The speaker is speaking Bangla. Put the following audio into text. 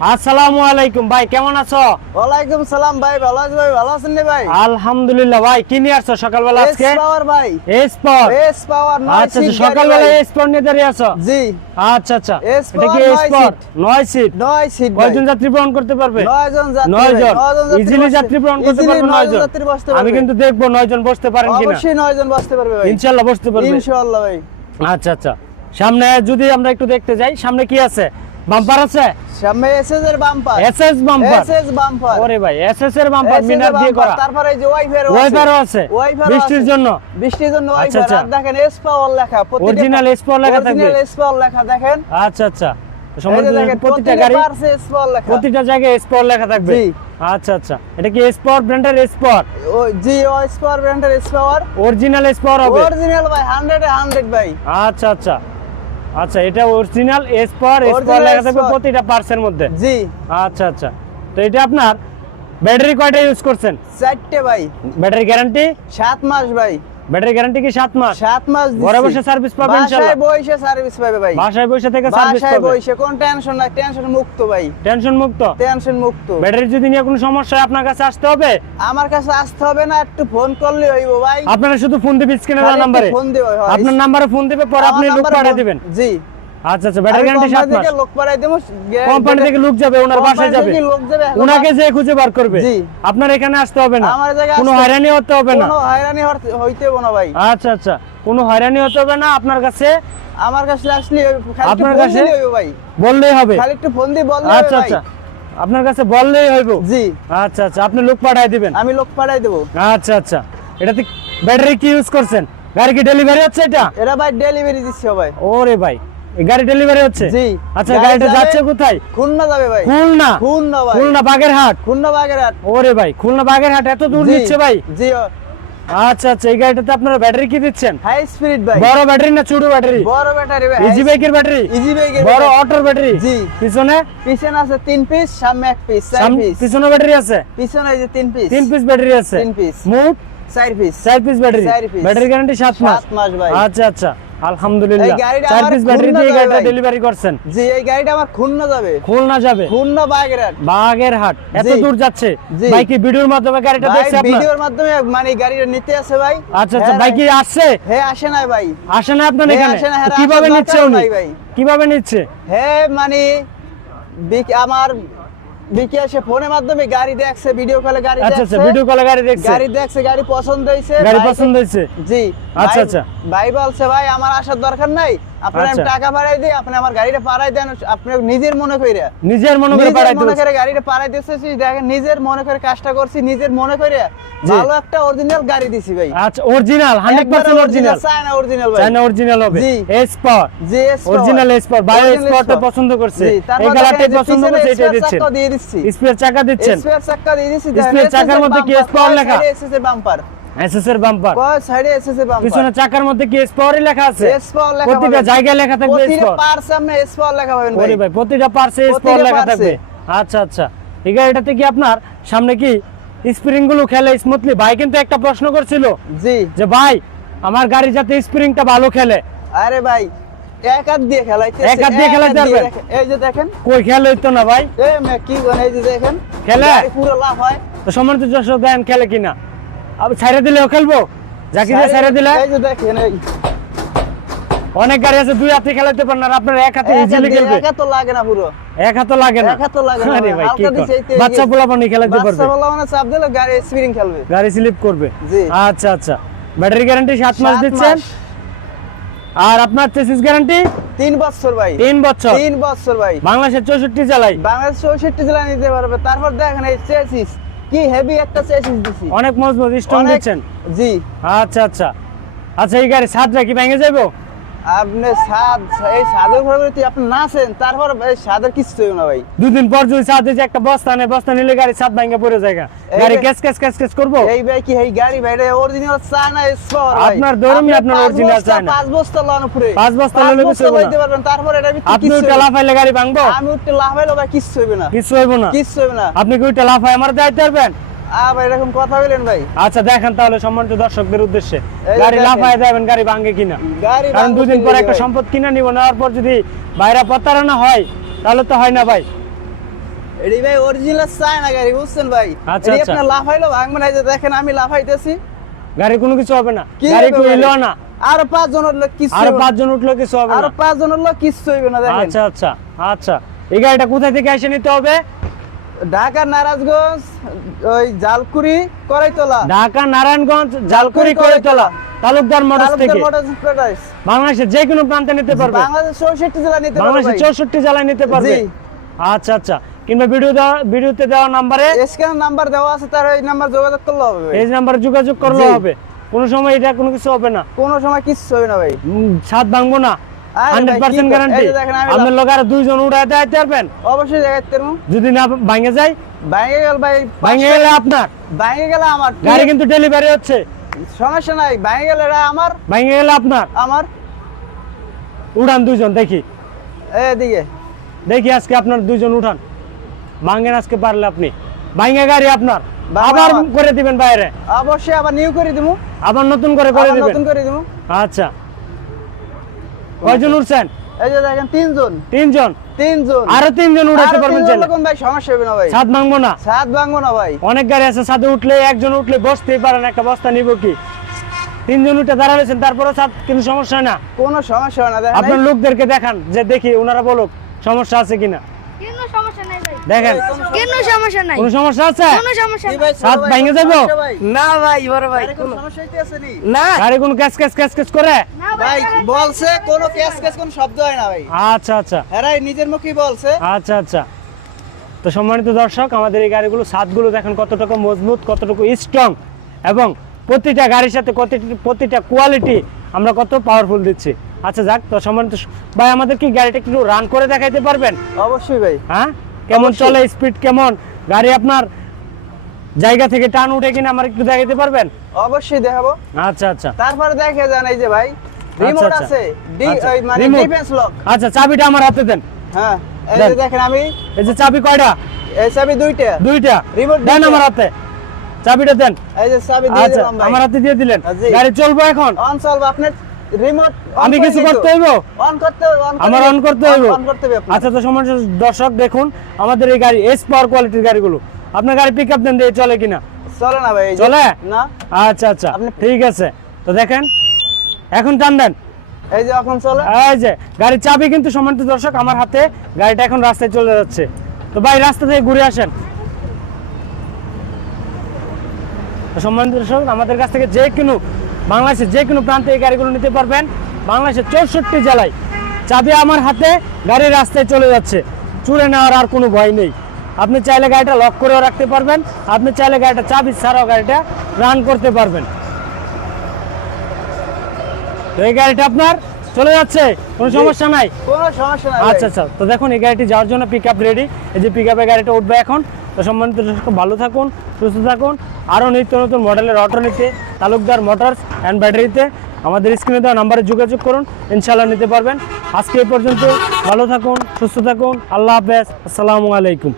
আসসালামু আলাইকুম ভাই কেমন আছো? ওয়ালাইকুম সালাম ভাই ভালো আছি ভাই ভালো আছেন ভাই? আলহামদুলিল্লাহ ভাই কি নিয়ে আসছো সকালবেলা এস পাওয়ার ভাই। এস পাওয়ার এস পাওয়ার আচ্ছা আচ্ছা সকালবেলা এস পাওয়ার নিয়ে দাঁড়িয়ে আছো? জি। আচ্ছা আচ্ছা এটা কি এস পাওয়ার নয় সিট নয় সিট কয়জন যাত্রী বহন করতে পারবে? নয় জন যাত্রী নয় জন ইজিলি যাত্রী বহন করতে পারবে নয় জন আমি কিন্তু দেখব নয় জন বসতে পারেন কিনা। অবশ্যই নয় জন বসতে পারবে ভাই। ইনশাআল্লাহ বসতে পারবে। ইনশাআল্লাহ ভাই। আচ্ছা আচ্ছা। সামনে যদি আমরা একটু দেখতে যাই সামনে কি আছে? বাম্পার আছে? সামনে এসএস এর bumper SS bumper SS bumper ওরে ভাই এসএস এর বাম্পার মিনার দিয়ে করা। তারপরে এই যে ওয়াইফার ওয়াইফারও আছে। বৃষ্টির জন্য। বৃষ্টির জন্য আচ্ছা, ওয়াইফার আচ্ছা। আর দেখেন এস পাওয়ার লেখা Original S power লেখা থাকবে। অরিজিনাল এস পাওয়ার লেখা দেখেন। আচ্ছা আচ্ছা। প্রতিটা গাড়ি এস পাওয়ার লেখা। প্রতিটা জায়গায় স্পর লেখা থাকবে। আচ্ছা আচ্ছা। এটা কি স্পর ব্র্যান্ডের spur O G O S ব্র্যান্ডের এস অরিজিনাল স্পর হবে। অরিজিনাল ভাই 100 এ 100 ভাই। আচ্ছা আচ্ছা। আচ্ছা এটা অরিজিনাল এসপার এসপার লেখা থাকবে প্রতিটা পার্সের মধ্যে। জি। আচ্ছা আচ্ছা। তো এটা আপনার ব্যাটারি কয়টা ইউজ করছেন? চারটে ভাই। ব্যাটারি গ্যারান্টি সাত মাস ভাই। ব্যাটারি গ্যারান্টি কি 7 মাস? 7 মাস। ঘরে বসে সার্ভিস পাবেন বাসায় বসে সার্ভিস পাবে ভাই। বাসায় বসে থেকে সার্ভিস বাসায় বসে কোন টেনশন নাই টেনশন মুক্ত ভাই। টেনশন মুক্ত? টেনশন মুক্ত। ব্যাটারি যদি নিয়ে কোনো সমস্যা হয় আপনার কাছে আসতে হবে? আমার কাছে আসতে হবে না একটু ফোন করলে হইব ভাই। আপনারা শুধু ফোন দিবে স্ক্রিনে দেওয়া নাম্বারে ফোন দিবে, আপনার নাম্বারে ফোন দিবে পরে আপনি লোক পাঠিয়ে দিবেন। জি। আচ্ছা আচ্ছা ব্যাটারি গ্যারান্টি সাত মাস। লোক পাঠাই দেবো কোম্পানি থেকে লোক যাবে ওনার বাসায় যাবে। থেকে লোক যাবে, এখন ওনাকে যে খুঁজে বার করবে আপনার এখানে আসতে হবে না। কোনো হয়রানি হতে হবে না। কোনো হয়রানি হইতে হবে না ভাই। আচ্ছা আচ্ছা কোনো হয়রানি হতে হবে না আপনার কাছে? আমার কাছে আসলে একটু আপনার কাছে? ভাই। বললেই হবে। খালি একটু ফোন দিয়ে বললে আচ্ছা আচ্ছা আপনার কাছে বললেই হইব। জি। আচ্ছা আচ্ছা আপনি লোক পাঠিয়ে দিবেন। আমি লোক পাঠাই দেবো। আচ্ছা আচ্ছা এটাতে ব্যাটারি কি ইউজ করছেন? গাড়ি কি ডেলিভারি হচ্ছে এটা? এটা ভাই ডেলিভারি দিচ্ছি ভাই। ওরে ভাই গাড়ি ডেলিভারি হচ্ছে? জি। আচ্ছা গাড়িটা যাচ্ছে কোথায়? খুলনা যাবে ভাই। খুলনা? খুলনা ভাই। খুলনা বাগেরহাট? খুলনা বাগেরহাট। ওরে ভাই খুলনা বাগেরহাট এত দূর নিচ্ছে ভাই? জি। আচ্ছা আচ্ছা এই গাড়িটাতে আপনারা ব্যাটারি কি দিচ্ছেন? হাই স্পিড ভাই বড় ব্যাটারি না ছোট ব্যাটারি বড় ব্যাটারি ভাই ইজি বাইকের ব্যাটারি ইজি বাইকের বড় অটোর ব্যাটারি জি। পিছনে? পিছনে আছে তিন পিস সামনে এক পিস চার পিস পিছনে ব্যাটারি আছে? পিছনে এই যে তিন পিস তিন পিস ব্যাটারি আছে? তিন পিস মোট? চার পিস চার পিস ব্যাটারি। ব্যাটারি গ্যারান্টি সাত মাস? সাত মাস ভাই। আচ্ছা আচ্ছা। আলহামদুলিল্লাহ। চার পিস ব্যাটারি দিয়ে গাড়িটা ডেলিভারি করছেন। জি এই গাড়িটা আমার খুলনা যাবে। খুলনা যাবে। খুলনা বাগেরহাট। বাগেরহাট। এত দূর যাচ্ছে। জি। ভাই কি ভিডিওর মাধ্যমে গাড়িটা দেখছে ভিডিওর মাধ্যমে মানে গাড়িটা নিতে আছে ভাই। আচ্ছা আচ্ছা হ্যাঁ, ভাই কি আসছে? হ্যাঁ আসে ভাই। আসে না আপনার হ্যাঁ, এখানে? কীভাবে নিচ্ছে উনি। কীভাবে নিচ্ছে? হ্যাঁ মানে বিক- বিকাশে ফোনের মাধ্যমে গাড়ি দেখছে ভিডিও কলে গাড়ি আচ্ছা আচ্ছা দেখছে ভিডিও কলে গাড়ি দেখছে। গাড়ি দেখছে গাড়ি পছন্দ হয়েছে গাড়ি পছন্দ হয়েছে? জি আচ্ছা, আচ্ছা। ভাই বলছে ভাই আমার আসার দরকার নাই। আপনার আচ্ছা। টাকা পাঠাই দিই আপনি আমার গাড়িটা পাঠাই দেন আপনি নিজের মনে করে নিজের মনে করে নিজের মনে করে গাড়িটা পাঠাই দিতেছি দেখেন নিজের মনে করে কাজটা করছি নিজের মনে করে ভালো একটা অরিজিনাল গাড়ি দিছি ভাই। আচ্ছা অরিজিনাল 100% অরিজিনাল চায়না অরিজিনাল ভাই। চাইনা অরিজিনাল হবে। জি। G S original S power bio পছন্দ করছে। এই কালারটাই পছন্দ করছে এটাই দিচ্ছেন। দিয়ে দিচ্ছি। স্পেয়ার চাকা দিচ্ছেন স্পেয়ার চাকা দিয়ে দিচ্ছি স্পেয়ার চাকার মধ্যে কি S লেখা? এসএস এর বাম্পার এসএস এর বাম্পার কয় সাইডে এসএসএর বাম্পার পিছনে চাকার মধ্যে কি এস পাওয়ারই লেখা আছে? এস পাওয়ার লেখা প্রতিটা। জায়গায় লেখা থাকবে এস প্রতিটা পাওয়ার পার সামনে এস পাওয়ার লেখা পাবেন ভাই। ওরে ভাই প্রতিটা পার্সে এস পাওয়ার লেখা থাকবে। আচ্ছা আচ্ছা। এই গাড়িটাতে কি আপনার সামনে কি স্প্রিংগুলো খেলে স্মুথলি ভাই কিন্তু একটা প্রশ্ন করছিল জি। যে ভাই আমার গাড়ি যাতে স্প্রিংটা ভালো খেলে? আরে ভাই এক হাত দিয়ে খেলাইতে এক হাত দিয়ে খেলাইতে পারবেন? এই যে দেখেন। কই খেলে হইতো না ভাই? এই কি গন এই যে দেখেন। খেলে? পুরো লাভ হয় তো সম্মানিত দর্শক দেন খেলে কিনা? আবার দিলেও খেলব? ছাইড়ে দিলে? এই যে দেখেন এই। অনেক গাড়ি আছে দুই হাতে খেলাতে পারেন আর আপনার এক হাতে ইজিলি খেলবে। এক হাত লাগে না পুরো। এক হাতে লাগে না? এক লাগে না আরে ভাই, কি বাচ্চা পোলা পানি খেলাতে বাচ্চা পারবে। বলা মানে চাপ দিলে গাড়ি স্পিরিং খেলবে। গাড়ি স্লিপ করবে। জি। আচ্ছা আচ্ছা। ব্যাটারি গ্যারান্টি সাত মাস সাত দিচ্ছেন? আর আপনার চেসিস গ্যারান্টি তিন বছর ভাই। তিন বছর। তিন বছর ভাই। বাংলাদেশের চৌষট্টি জেলায়। বাংলাদেশ চৌষট্টি জেলা নিতে পারবে। তারপর দেখেন এই চেসিস কি হেভি একটা চেসিস দিছি অনেক মজবুত স্ট্রং দিচ্ছেন। জি। আচ্ছা আচ্ছা। আচ্ছা এই গাড়ি ছাদটা কি ভেঙে যাব আপনি সাদ এই সাদের ঘরে তুই আপনি নাচেন তারপর এই সাদের কিছু না ভাই। দুদিন পর যদি সাত দিয়েছে একটা বস্তা নেই বস্তা নিলে গাড়ি সাত ভেঙে পড়ে জায়গা গাড়ি যে- করব? এই ভাই কি এই গাড়ি ভাই অরিজিনাল চায়না স্পর আপনার আপনার চায়না। পাঁচ বস্তা লন উপরে পাঁচ বস্তা লইলে কিছু। পারবেন তারপর এটা ভিতরে আপনি ওইটা লাফাইলে গাড়ি ভাঙবো? আমি উঠতে লাভ হইল ভাই কিছু হইবে না। কিছু হইব না। কিছু হইবে না। আপনি কি ওইটা লাফাই আমার দায়িত্ব পারবেন আ এরকম কথা বলেন ভাই। আচ্ছা দেখেন তাহলে সম্মানিত দর্শকদের উদ্দেশ্যে। গাড়ি লাফায় দেবেন গাড়ি ভাঙে কিনা। কারণ দুদিন পর একটা সম্পদ কিনে নিব নেওয়ার পর যদি বাইরা প্রতারণা হয় তাহলে তো হয় না ভাই। এডি ভাই অরিজিনাল চায়না গাড়ি বুঝছেন ভাই? আচ্ছা, আচ্ছা। লাফাইলো ভাঙবে না যে দেখেন আমি লাফাইতেছি। গাড়ি কোনো কিছু হবে না। গাড়ি না। আরও পাঁচ জনের লোক কিচ্ছু আর হইবে না। উঠল কিছু হবে আরও পাঁচ জনের লোক কিচ্ছু হইবে না দেখেন। আচ্ছা আচ্ছা আচ্ছা। এই গাড়িটা কোথা থেকে এসে নিতে হবে? ঢাকা নারাজগঞ্জ ওই জালকুড়ি করাইতলা। ঢাকা নারায়ণগঞ্জ জালকুড়ি তালুকদার মোটরস থেকে। বাংলাদেশের যে কোনো প্রান্তে নিতে পারবে। বাংলাদেশ চৌষট্টি জেলা নিতে পারবে বাংলাদেশের চৌষট্টি জেলায় নিতে পারবে। আচ্ছা আচ্ছা। কিংবা ভিডিও দেওয়া ভিডিওতে দেওয়া নাম্বারে স্ক্যান নাম্বার দেওয়া আছে তার এই নাম্বার যোগাযোগ করলে হবে। এই নাম্বারে যোগাযোগ করলে হবে। কোনো সময় এটা কোনো কিছু হবে না। কোনো সময় কিছু হবে না ভাই। ছাদ ভাঙবো না। ভাই, হান্ড্রেড কি পার্সেন্ট কর- গ্যারান্টি এই যে দেখেন আমি আপনার লোক আর দুইজন উড়াইতে আইতে পারবেন? অবশ্যই দেখাইতে পারব। যদি না ভাঙে যায়? ভাঙে গেল ভাই ভাঙে গেলে আপনার। ভাঙে গেলে আমার গাড়ি কিন্তু ডেলিভারি হচ্ছে। সমস্যা নাই ভাঙে গেলে আমার ভাঙে গেলে আপনার। আমার। উড়ান দুইজন দেখি। এদিকে। দেখি আজকে আপনার দুইজন উঠান। ভাঙেন আজকে পারলে আপনি। ভাঙে গাড়ি আপনার। আবার করে দিবেন বাইরে। অবশ্যই আবার নিউ করে দিমু। আবার নতুন করে করে দিবেন। নতুন করে আচ্ছা। কয়জন উঠছেন? এই যে দেখেন তিনজন। তিনজন? তিনজন। আরও তিনজন উঠাতে পারবেন চাইলে লোকন ভাই সমস্যা হবে না ভাই। ছাদ ভাঙবো না? ছাদ ভাঙবো না ভাই। অনেক গাড়ি আছে ছাদে উঠলে একজন উঠলে বসতেই পারেন একটা বস্তা নিব কি? তিনজন উঠে দাঁড়ালেছেন তারপরে ছাদ কিন্তু সমস্যা হয় না? কোনো সমস্যা হয় না আপনার লোকদেরকে দেখান যে দেখি ওনারা বলুক সমস্যা আছে কিনা। কোনো সমস্যা নাই ভাই? দেখেন। কোনো সমস্যা নাই? কোনো সমস্যা আছে? কোনো সমস্যা নাই। ভাই, ভেঙে যাব? না ভাই বড় ভাই আরে কোনো সমস্যা হইতেছে নি? না। গাড়ি কোনো ক্যাশ ক্যাশ ক্যাশ ক্যাশ করে? ভাই বলছে কোনো ক্যাশ ক্যাশ কোনো শব্দ হয় না ভাই। আচ্ছা আচ্ছা। হ্যাঁ নিজের মুখেই বলছে। আচ্ছা আচ্ছা। তো সম্মানিত দর্শক আমাদের এই গাড়িগুলো ছাদগুলো দেখেন কতটুকু মজবুত কতটুকু স্ট্রং এবং প্রতিটা গাড়ির সাথে প্রতিটা কোয়ালিটি আমরা কত পাওয়ারফুল দিচ্ছি। আচ্ছা যাক তো সম্মানিত ভাই আমাদের কি গাড়িটা একটু রান করে দেখাইতে পারবেন? অবশ্যই ভাই। হ্যাঁ? কেমন চলে স্পিড কেমন? গাড়ি আপনার জায়গা থেকে টান উঠে কিনা আমার একটু দেখাইতে পারবেন? অবশ্যই দেখাবো। আচ্ছা আচ্ছা। তারপরে দেখে যান এই যে ভাই রিমোট আচ্ছা। আছে। ডি- আচ্ছা, মানে ডিফেন্স লক আচ্ছা চাবিটা আমার হাতে দেন। হ্যাঁ এই যে দেখেন আমি। এই যে চাবি কয়টা? এই চাবি দুইটা। দুইটা। Remote দেন আমার হাতে। চাবিটা দেন। এই যে চাবি দিয়ে আচ্ছা দিলাম ভাই। আমার হাতে দিয়ে দিলেন। গাড়ি চলবো এখন? অন চলবে আপনার রিমোট আমি কিছু করতে হইব? অন করতে আমার অন করতে হইব? অন করতে হবে আপনার। আচ্ছা তো সমাজ দর্শক দেখুন আমাদের এই গাড়ি এস পাওয়ার কোয়ালিটির গাড়িগুলো। আপনার গাড়ি পিক আপ দেন দিয়ে চলে কিনা? চলে না ভাই চলে? না। আচ্ছা আচ্ছা ঠিক আছে। তো দেখেন এখন টান দেন। এই যে এখন চলে। এই যে গাড়ির চাবি কিন্তু সম্মানিত দর্শক আমার হাতে গাড়িটা এখন রাস্তায় চলে যাচ্ছে। তো ভাই রাস্তা থেকে ঘুরে আসেন। সম্মানিত দর্শক আমাদের কাছ থেকে যে কোনো বাংলাদেশের যে কোনো প্রান্তে এই গাড়িগুলো নিতে পারবেন। বাংলাদেশের চৌষট্টি জেলায় চাবি আমার হাতে গাড়ি রাস্তায় চলে যাচ্ছে। চুরে নেওয়ার আর কোনো ভয় নেই। আপনি চাইলে গাড়িটা লক করেও রাখতে পারবেন। আপনি চাইলে গাড়িটা চাবি ছাড়াও গাড়িটা রান করতে পারবেন। তো এই গাড়িটা আপনার চলে যাচ্ছে? কোনো সমস্যা নাই? কোনো সমস্যা নাই আচ্ছা আচ্ছা। তো দেখুন এই গাড়িটি যাওয়ার জন্য পিক আপ রেডি এই যে পিক আপে গাড়িটা উঠবে এখন। তো সম্মানিত দর্শক ভালো থাকুন সুস্থ থাকুন। আরও নিত্য নতুন মডেলের অটো নিতে তালুকদার মোটরস অ্যান্ড ব্যাটারিতে আমাদের স্ক্রিনে দেওয়া নাম্বারে যোগাযোগ করুন ইনশাল্লাহ নিতে পারবেন। আজকে এই পর্যন্ত, ভালো থাকুন, সুস্থ থাকুন, আল্লাহ হাফেজ, আসসালামু আলাইকুম।